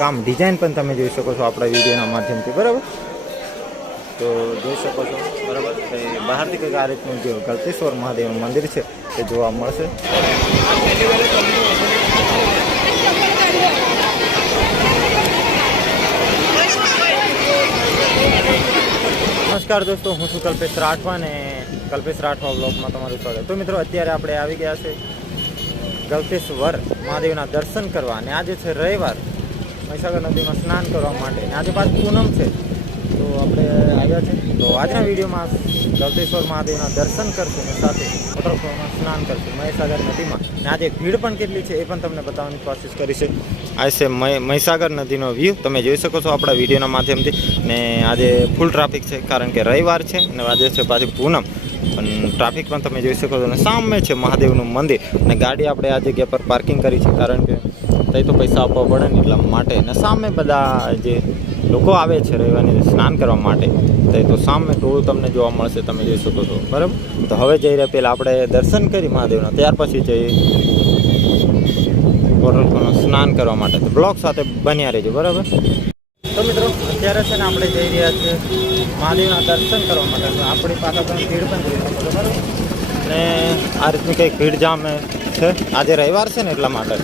કામ ડિઝાઇન પણ તમે જોઈ શકો છો આપણા વિડીયોના માધ્યમથી, બરાબર. તો જોઈ શકો છો, બરાબર. બહારથી કંઈક આ રીતનું જે ગળતેશ્વર મહાદેવનું મંદિર છે તે જોવા મળશે. નમસ્કાર દોસ્તો, હું છું કલ્પેશ રાઠવા ને કલ્પેશ રાઠવા બ્લોગમાં તમારું સ્વાગત. તો મિત્રો, અત્યારે આપણે આવી ગયા છે ગળતેશ્વર મહાદેવના દર્શન કરવા, અને આજે છે રવિવાર, મહીસાગર નદીમાં સ્નાન કરવા માટે, અને આજે પાછું પૂનમ છે. તો આપણે આવ્યા છે. તો આજના વિડીયોમાં ગળતેશ્વર મહાદેવના દર્શન કરશું અને સાથે વોટરફોલમાં સ્નાન કરશું મહીસાગર નદીમાં. અને આજે ભીડ પણ કેટલી છે એ પણ તમને બતાવવાની કોશિશ કરીશ. આ છે મહીસાગર નદીનો વ્યૂ, તમે જોઈ શકો છો આપણા વિડીયોના માધ્યમથી. ને આજે ફૂલ ટ્રાફિક છે, કારણ કે રવિવાર છે અને આજે છે પાછી પૂનમ. પણ ટ્રાફિક પણ તમે જોઈ શકો છો. અને સામે છે મહાદેવનું મંદિર, અને ગાડી આપણે આ જગ્યા પર પાર્કિંગ કરી છે, કારણ કે ત્યાં તો પૈસા આપવા પડે ને એટલા માટે. અને સામે બધા જે લોકો આવે છે રવિવારની સ્નાન કરવા માટે, તો સામે ટોળું તમને જોવા મળશે, તમે જોઈ શકો છો, બરાબર. તો હવે જઈ રહ્યા પહેલાં આપણે દર્શન કરી મહાદેવના, ત્યાર પછી જઈએ વોટરફોલમાં સ્નાન કરવા માટે. તો બ્લોગ સાથે બન્યા રહેજો, બરાબર. તો મિત્રો, અત્યારે છે ને આપણે જઈ રહ્યા છીએ મહાદેવના દર્શન કરવા માટે. તો આપણી પાસે પણ ભીડ પણ જોઈ શકો છો, બરાબર. અને આ રીતની કંઈક ભીડ જામ છે, આજે રવિવાર છે ને એટલા માટે.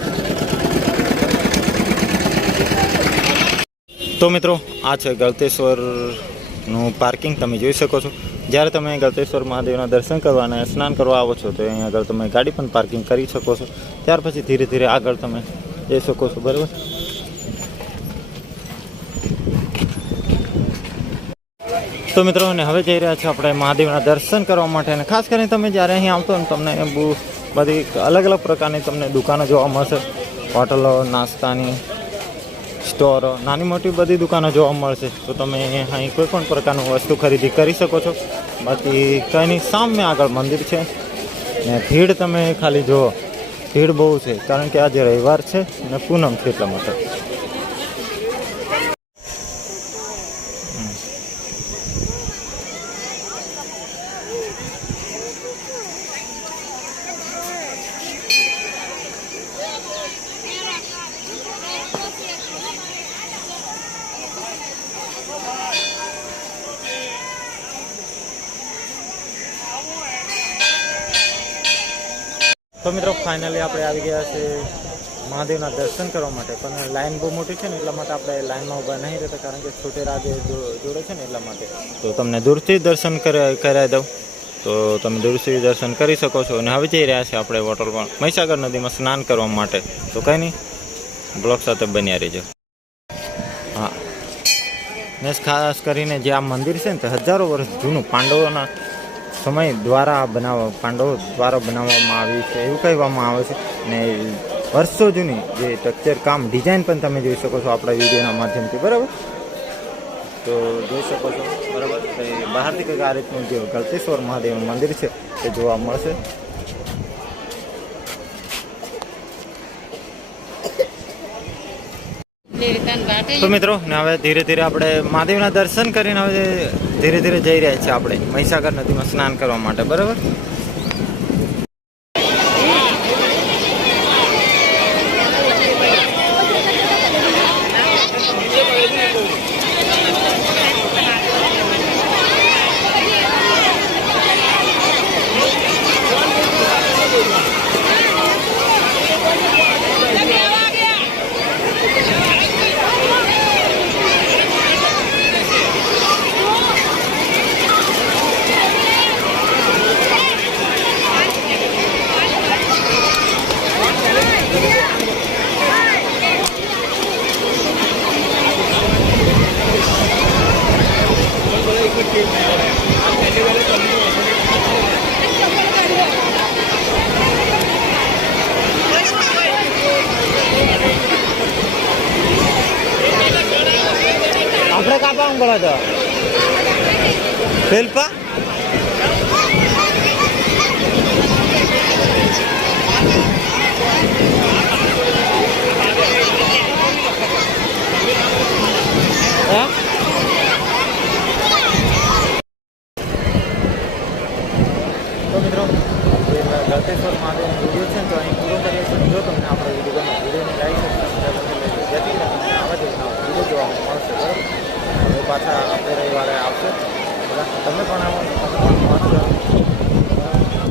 તો મિત્રો, આ છે ગળતેશ્વરનું પાર્કિંગ, તમે જોઈ શકો છો. જ્યારે તમે ગળતેશ્વર મહાદેવના દર્શન કરવા અને સ્નાન કરવા આવો છો તો અહીંયા આગળ તમે ગાડી પણ પાર્કિંગ કરી શકો છો. ત્યાર પછી ધીરે ધીરે આગળ તમે જઈ શકો છો, બરાબર. તો મિત્રો, અને હવે જઈ રહ્યા છીએ આપણે મહાદેવના દર્શન કરવા માટે. અને ખાસ કરીને તમે જ્યારે અહીં આવતો ને તમને બહુ બધી અલગ અલગ પ્રકારની તમને દુકાનો જોવા મળશે. હોટલો, નાસ્તાની સ્ટોરો, નાની મોટી બધી દુકાનો જોવા મળશે. તો તમે અહીં કોઈ પણ પ્રકારનું વસ્તુ ખરીદી કરી શકો છો. બાકી કંઈ નહીં, સામે આગળ મંદિર છે. ને ભીડ તમે ખાલી જુઓ, ભીડ બહુ છે, કારણ કે આજે રવિવાર છે અને પૂનમ છે એટલા માટે. તો મિત્રો, ફાઇનલી આપણે આવી ગયા છે મહાદેવના દર્શન કરવા માટે. પણ લાઈન બહુ મોટી છે ને એટલા માટે આપણે લાઈનમાં ઊભા નહીં રહેતા, કારણ કે છોટેરા જે જોડે છે ને એટલા માટે. તો તમને દૂરથી દર્શન કરાવી દઉં, તો તમે દૂરથી દર્શન કરી શકો છો. અને હવે જઈ રહ્યા છે આપણે વોટરફોલ મહીસાગર નદીમાં સ્નાન કરવા માટે. તો કંઈ નહીં, બ્લોગ સાથે બન્યા રહેજો. હા, ને ખાસ કરીને જે આ મંદિર છે ને તે હજારો વર્ષ જૂનું પાંડવોના સમય દ્વારા પાંડવો દ્વારા બનાવવામાં આવ્યું છે એવું કહેવામાં આવે છે. ને વર્ષો જૂની જે ટેક્સચર કામ ડિઝાઇન પણ તમે જોઈ શકો છો આપણા વિડીયોના માધ્યમથી, બરાબર. તો જોઈ શકો છો, બરાબર. બહારથી કંઈક આ રીતનું જે ગળતેશ્વર મહાદેવનું મંદિર છે તે જોવા મળશે. તો મિત્રો, ને હવે ધીરે ધીરે આપણે મહાદેવના દર્શન કરીને હવે ધીરે ધીરે જઈ રહ્યા છીએ આપણે મહીસાગર નદીમાં સ્નાન કરવા માટે, બરાબર. આપણે કાપા હું કરો તો પેલપા તો મિત્રો, ગળતેશ્વર મહાદેવનો વિડીયો છે ને તો અહીં પૂરો કરીએ છીએ. જો તમને આપણો વિડીયો ગમે, વિડીયોને લાઈક સબસ્ક્રાઈબ કરી લેજો, જેથી કરીને તમને આવા જ પાછા આવતે રવિવારે આવશે. તમે પણ આવો, તમે પણ મસ્ત